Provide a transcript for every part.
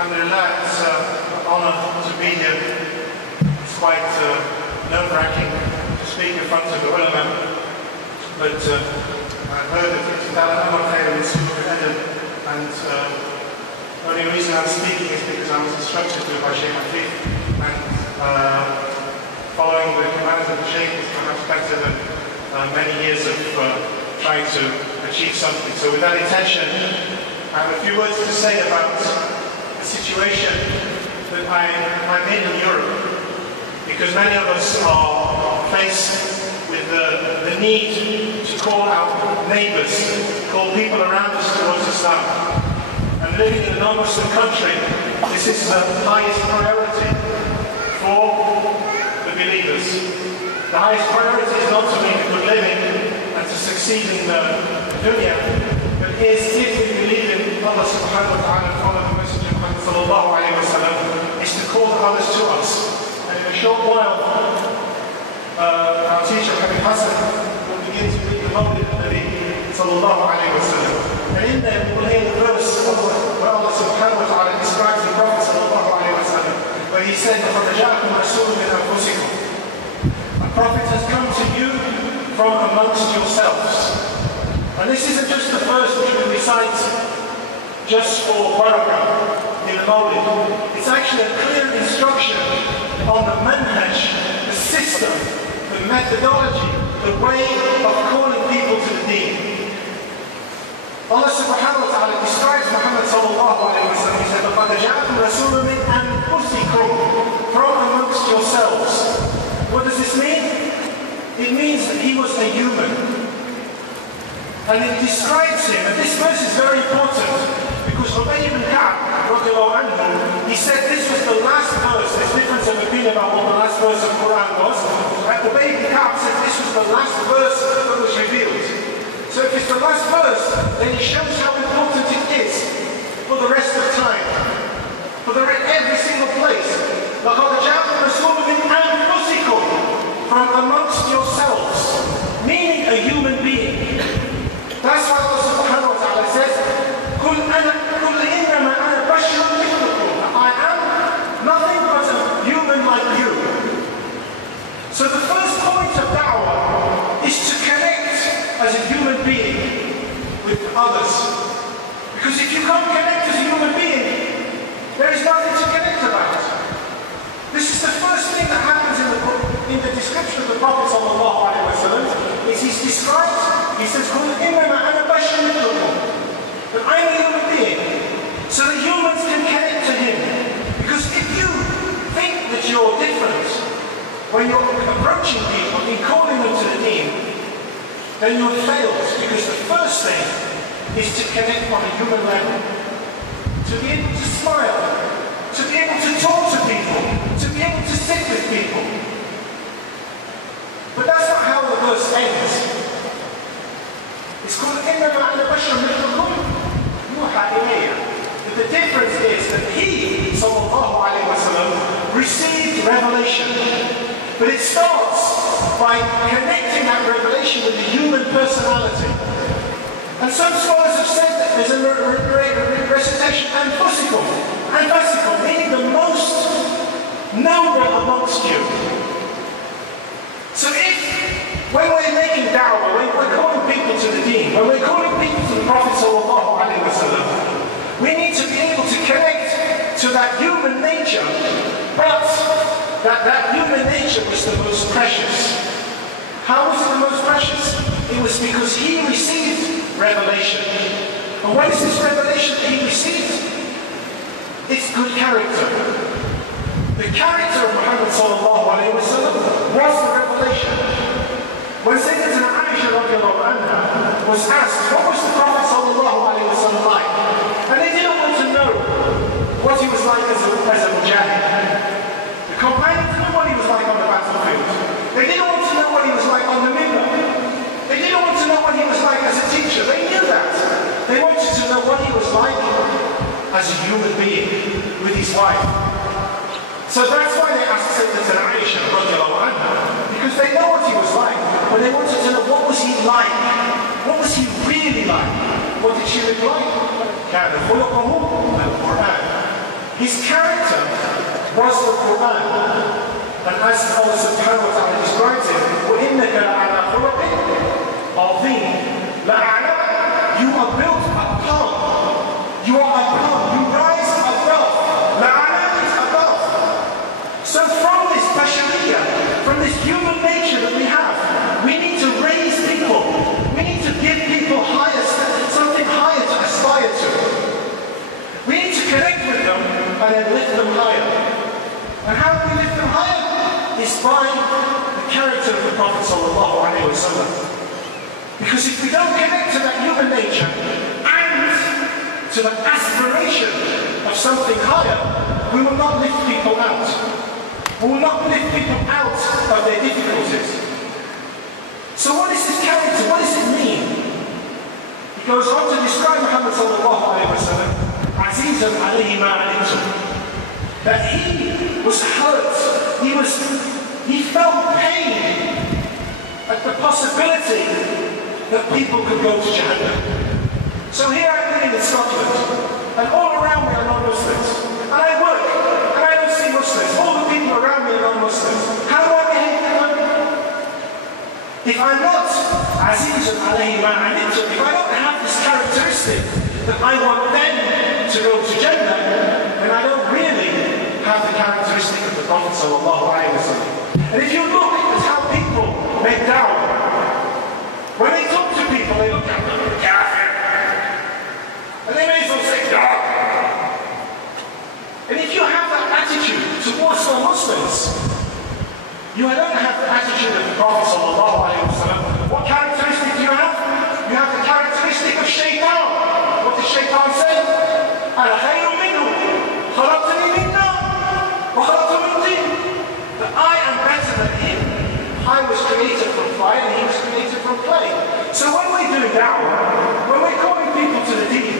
Alhamdulillah, it's an honor to be here. It's quite nerve-wracking to speak in front of the ulama, but I've heard that it's and the only reason I'm speaking is because I was instructed to by Shaykh, and following the commands of the Shaykh is perhaps better than many years of trying to achieve something. So with that intention, I have a few words to say about the situation that I'm in Europe, because many of us are faced with the need to call our neighbours, call people around us towards Islam. And living in a non-Muslim country, this is the highest priority for the believers. The highest priority is not to make a good living and to succeed in the dunya, but is if we believe in Allah subhanahu wa ta'ala and follow the message of Muhammad sallallahu alayhi wa sallam, is to call others to us. And in a short while, our teacher, Habib Hassan, will begin to read the Mawlid of Nabi sallallahu alayhi wa sallam. And in there we will hear the verse where Allah subhanahu wa ta'ala describes the Prophet sallallahu alayhi wa sallam, where he said, لَقَدْ جَاءَكُمْ رَسُولٌ مِنْ أَنفُسِكُمْ. A prophet has come to you from amongst yourselves. And this isn't just the verse which we recite just for barakah in the Mawlid. It's actually a clear instruction on the manhaj, the system, the methodology, the way of calling people to the deen. Allah subhanahu wa ta'ala describes Muhammad sallallahu alayhi wa sallam. He said, لَقَدْ جَاءَكُمْ رَسُولٌ مِنْ أَنفُسِكُمْ, from amongst yourselves. What does this mean? It means that he was a human. And it describes him, and this verse is very important, because Ubay ibn Ka'b, he said this was the last verse. There's difference of opinion about what the last verse of the Quran was. Ubay ibn Ka'b said this was the last verse that was revealed. So if it's the last verse, then it shows how important it is for the rest of time, for every single place. لَقَدْ جَاءَكُمْ رَسُولٌ مِنْ أَنفُسِكُمْ, from amongst yourselves, meaning a human being. That's why Allah subhanahu wa ta'ala says, قُلْ إِنَّمَا أَنَا بَشَرٌ مِثْلُكُمْ. I am nothing but a human like you. So the first point of da'wah is to connect as a human being with others. Because if you can't connect as a human being, there is nothing to connect about. This is the first thing that happens in the description of the Prophet sallallahu alaihi wasallam. Is he's described, he says, that I'm a human being, so that humans can connect to him. Because if you think that you're different when you're approaching people and calling them to the deen, then you've failed. Because the first thing is to connect on a human level, to be able to smile, to be able to talk to people, to be able to sit with people. But that's not how the verse ends. It's called إِنَّمَا أَنَا بَشَرٌ مِثْلُكُمْ يُوحَى إِلَيَّ. But the difference is that he, sallallahu alayhi wa sallam, received revelation. But it starts by connecting that revelation with the human personality. And some scholars have said that there's a recitation, أَنفُسِكُمْ, meaning the most noble amongst you. So when we're making da'wah, when we're calling people to the deen, when we're calling people to the Prophet sallallahu alaihi wasallam, we need to be able to connect to that human nature, but that human nature was the most precious. How was it the most precious? It was because he received revelation. And what is this revelation that he received? It's good character. The character of Muhammad sallallahu alayhi wa sallam was the revelation. When Sayyidatina Aisha radiallahu anha was asked, what was the Prophet sallallahu alayhi wa sallam like? And they didn't want to know what he was like as a mujahid. The companions knew what he was like on the battlefield. They didn't want to know what he was like on the minbar. They didn't want to know what he was like as a teacher. They knew that. They wanted to know what he was like as a human being with his wife. So that's why they asked Sayyidatuna Aisha radiallahu anha, because they know what he was like, but they wanted to know what was he like, what was he really like. What did she reply? كان خلقه القرآن. His character was the Quran. And as Allah subhanahu wa ta'ala describes him, وَإِنَّكَ لَعَلَى خُلُقٍ عَظِيمٍ. لَعَلَى, you are built upon, you are upon, you rise above. لَعَلَى is above. So from this bashariyah, from this human nature that we have, we need to raise people. We need to give people something higher to aspire to. We need to connect with them and then lift them higher. And how do we lift them higher? Is by the character of the Prophet ﷺ. Because if we don't connect to that human nature and to the aspiration of something higher, we will not lift people out. We will not lift people out of their difficulties. So what is this character? What does it mean? He goes on to describe Muhammad ﷺ, Azizun alayhi ma anittum, that he was hurt, he felt pain at the possibility that people could go to Jahannam. So here I'm living in Scotland, and all around me are non-Muslims. And I work, and I don't see Muslims. All the people around me are non-Muslims. How do I behave to them? If I'm not Azizun alayhi ma anittum, if I don't have this characteristic that I want them to go to Jannah, then I don't really have the characteristic of the Prophet ﷺ. And if you look at how people make da'wah, when they talk to people, they look at them, kafir. And they may as well say, no. And if you have that attitude towards non-Muslims, you don't have the attitude of the Prophet ﷺ. What characteristic do you have? You have the characteristic of Shaytan. What does Shaytan say? أَنَا خَيْرٌ مِّنْهُ خَلَقْتَنِي مِنْ نَارٍ وَخَلَقْتَهُ مِنْ طِينٍ. That I am better than him. I was created from fire and he was created from clay. So when we're doing da'wah, when we're calling people to the deen,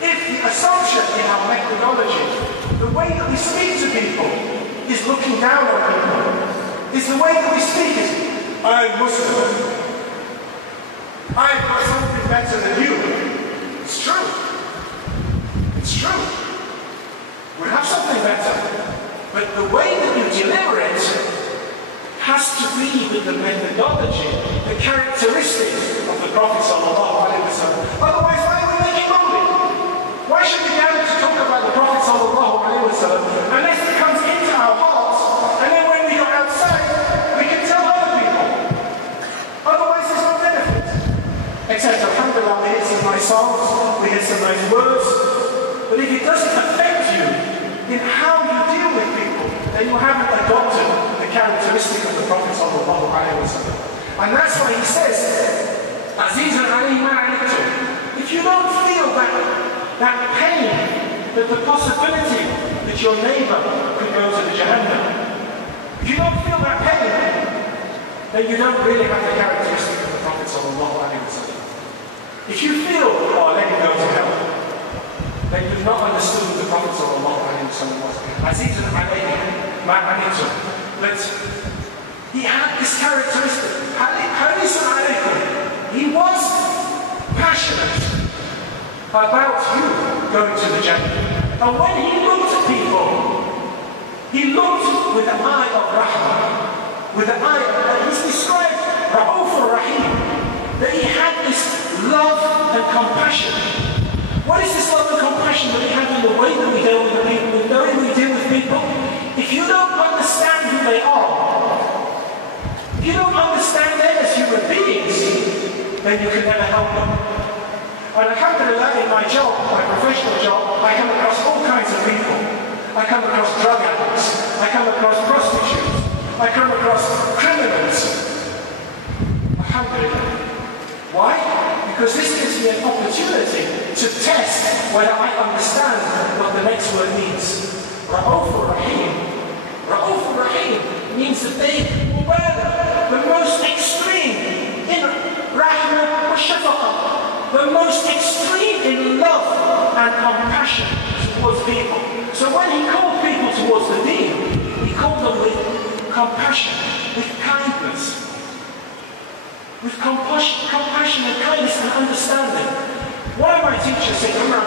if the assumption in our methodology, the way that we speak to people is looking down on people, is the way that we speak is, I'm Muslim. I've got something better than you. It's true. It's true. We have something better. But the way that you deliver it has to be with the methodology, the characteristics of the Prophet ﷺ. Otherwise, why are we making Mawlid? Why should we gather to talk about the Prophet ﷺ unless it comes into our hearts, and then when we go outside, we can tell other people? Otherwise, there's no benefit. Except, alhamdulillah, we hear some nice songs, we hear some nice words, but if it doesn't affect you in how you deal with people, then you haven't adopted the characteristic of the Prophet ﷺ. And that's why he says, Azizun alayhi ma anittum. If you don't feel that pain, that the possibility that your neighbor could go to the Jahannam, if you don't feel that pain, then you don't really have the characteristic of the Prophet ﷺ. If you feel, oh, let him go to hell, then you've not understood who the Prophet ﷺ was. Azizun alayhi ma anittum. But he had this characteristic. Harisun alaykum. He was passionate about you going to the Jannah. And when he looked at people, he looked with an eye of rahmah, with an eye of, he's described Ra'uf al-Rahim, that he had this love and compassion. What is this love and compassion that we have in the way that we deal with people, the way we deal with people? If you don't understand who they are, if you don't understand them as human beings, then you can never help them. And alhamdulillah, in my job, my professional job, I come across all kinds of people. I come across drug addicts, I come across prostitutes, I come across criminals. Alhamdulillah. Why? Because this gives me an opportunity to test whether I understand what the next word means. Ra'uf al-Rahim. Ra'uf al-Rahim means that they were the most extreme in rahmah wa shafaqah. the most extreme in love and compassion towards people. So when he called people towards the deen, he called them with compassion, with kindness, with compassion and kindness and understanding. One of my teachers said, Umar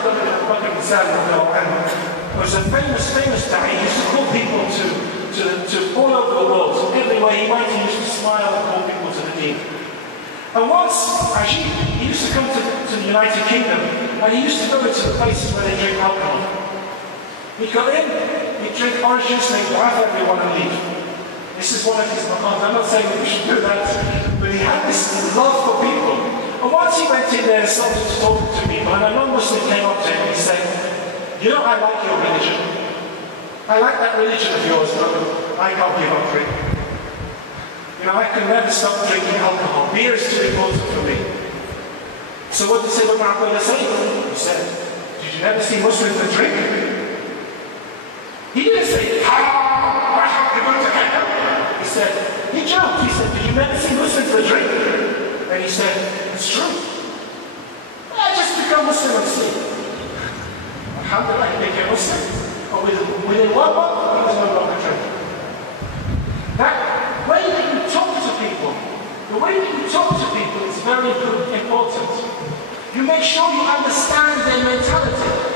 was a famous guy. He used to call people to all over the world. So everywhere he went, he used to smile and call people to the deen. And once, actually, he used to come to the United Kingdom, and he used to go into the places where they drink alcohol. He'd go in, he'd drink orange juice, and he'd go out and want to leave. This is one of his maqams. I'm not saying that we should do that, but he had this love for people. And once he went in there and started to talk to people, and a non-Muslim came up to him and he said, you know, I like your religion. I like that religion of yours, but I can't give up drinking. You know, I can never stop drinking alcohol. Beer is too important for me. So what did Abdul say? He said, did you never see Muslims that drink? He didn't say, you're going to hell. He said, he joked. He said, did you never see Muslims that drink? And he said, it's true. I just become Muslim and sleep. Alhamdulillah, he became Muslim. But within 1 month, he was no longer drinking. That way that you talk to people, the way that you talk to people is very important. You make sure you understand their mentality.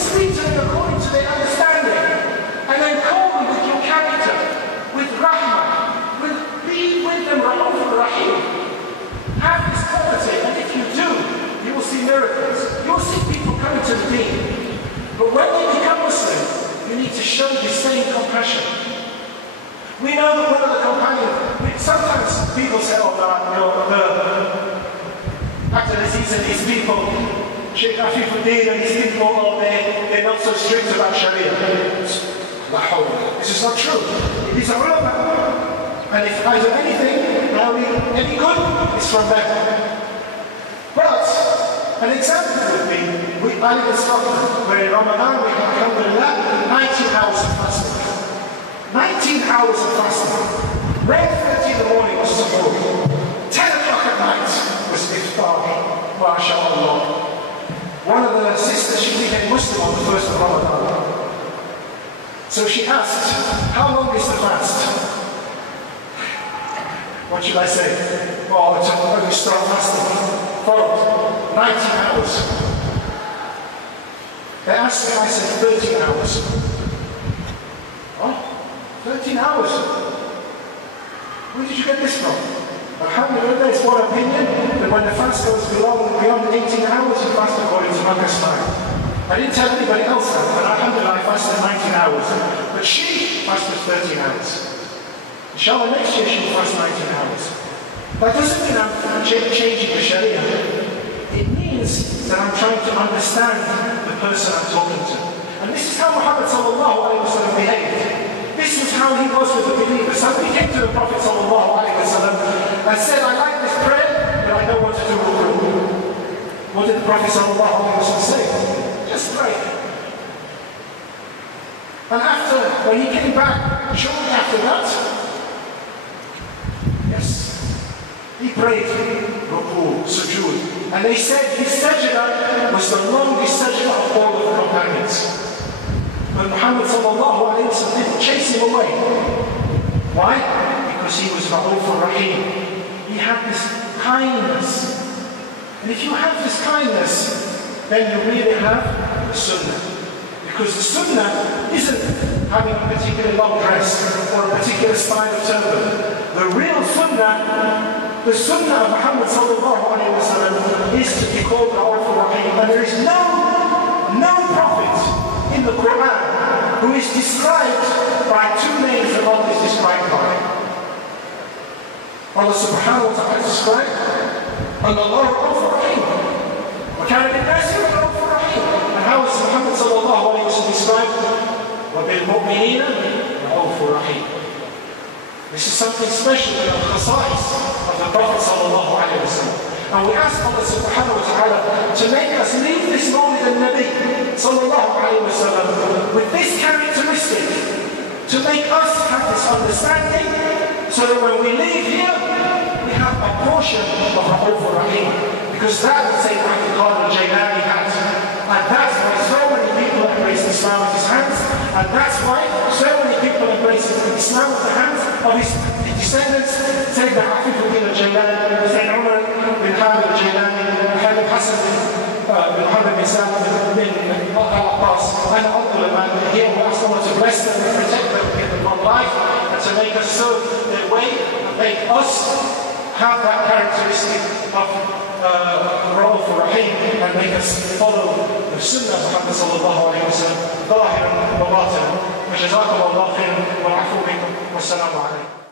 Speak to them according to their understanding. And then call them with your character, with rahmah, be with them rahim. Have this quality, and if you do, you will see miracles. You will see people coming to the deen. But when they become Muslim, you need to show the same compassion. We know that one of the companions, sometimes people say, oh, Abdul and these people, Shaykh and these people, they're not so strict about Sharia. This is not true. These are ulama. And if I do anything, any good, it's from them. But an example would be, I live in Scotland, where in Ramadan we have, alhamdulillah, 19 hours of fasting. 19 hours of fasting. 9:30 in the morning was suhoor. 10 o'clock at night was iftar. MashaAllah. One of the sisters, she became Muslim on the 1st of Ramadan. So she asked, how long is the fast? What should I say? Oh, it's when you start fasting. For 19 hours. They asked me, I said 13 hours. Oh, 13 hours? Where did you get this from? Alhamdulillah, it's one opinion that when the fast goes beyond 18 hours, you fast according to Makkah's time. I didn't tell anybody else that, but alhamdulillah, I fasted 19 hours. But she fasted 13 hours. Inshallah, next year she will fast 19 hours. That doesn't mean I'm changing the Sharia. It means that I'm trying to understand the person I'm talking to. And this is how Muhammad sallallahu alayhi wa sallam behaved. This was how he was with the believers. Somebody came to the Prophet sallallahu alayhi wa sallam and said, I like this prayer, but I don't want to do wudu. What did the Prophet sallallahu alayhi wa sallam say? Just pray. And when he came back, shortly after that, he prayed ruku, sujood. And they said his sajda was the longest sajda of all of the companions. But Muhammad sallallahu alayhi wa sallam didn't chase him away. Why? Because he was Ra'uf Rahim. He had this kindness. And if you have this kindness, then you really have the sunnah. Because the sunnah isn't having a particular long dress or a particular style of turban. The real sunnah, the sunnah of Muhammad sallallahu alayhi wa sallam, is to be called Ra'uf Rahim. And there is no prophet in the Quran who is described by two names that Allah is described by. Allah subhanahu wa ta'ala described Allah Ra'uf Rahim. وَكَانَ بِالنَّاسِ رَءُوفًا رَحِيمًا. And how is Muhammad sallallahu alayhi wa sallam described? وَبِالْمُؤْمِنِينَ رَءُوفٌ رَحِيمٌ. This is something special in the khasa'is of the Prophet sallallahu alayhi wa sallam. And we ask Allah subhanahu wa ta'ala to make us leave this Mawlid al-Nabi sallallahu alayhi wa sallam with this characteristic, to make us have this understanding, so that when we leave here, we have a portion of Ra'uf Rahim. Because that would say Abdul Qadir Jailani had. And that's why so many people embrace Islam with his hands. And that's why so many people embrace Islam with the hands of his descendants. Sayyidina Afifuddin al-Jailani, Sayyidina Umar bin Hamid al-Jailani, Sayyidina Hassan bin Muhammad bin Salam bin al-Abbas, and Abdul, and here we ask Allah to bless them and protect them, give them long life, and to make us serve their way, and make us have that characteristic of Ra'uf Rahim, and make us follow the Sunnah of Muhammad sallallahu alayhi wa sallam, ظاهرا وباطنا. وجزاكم الله خيرا والعفو منكم والسلام عليكم.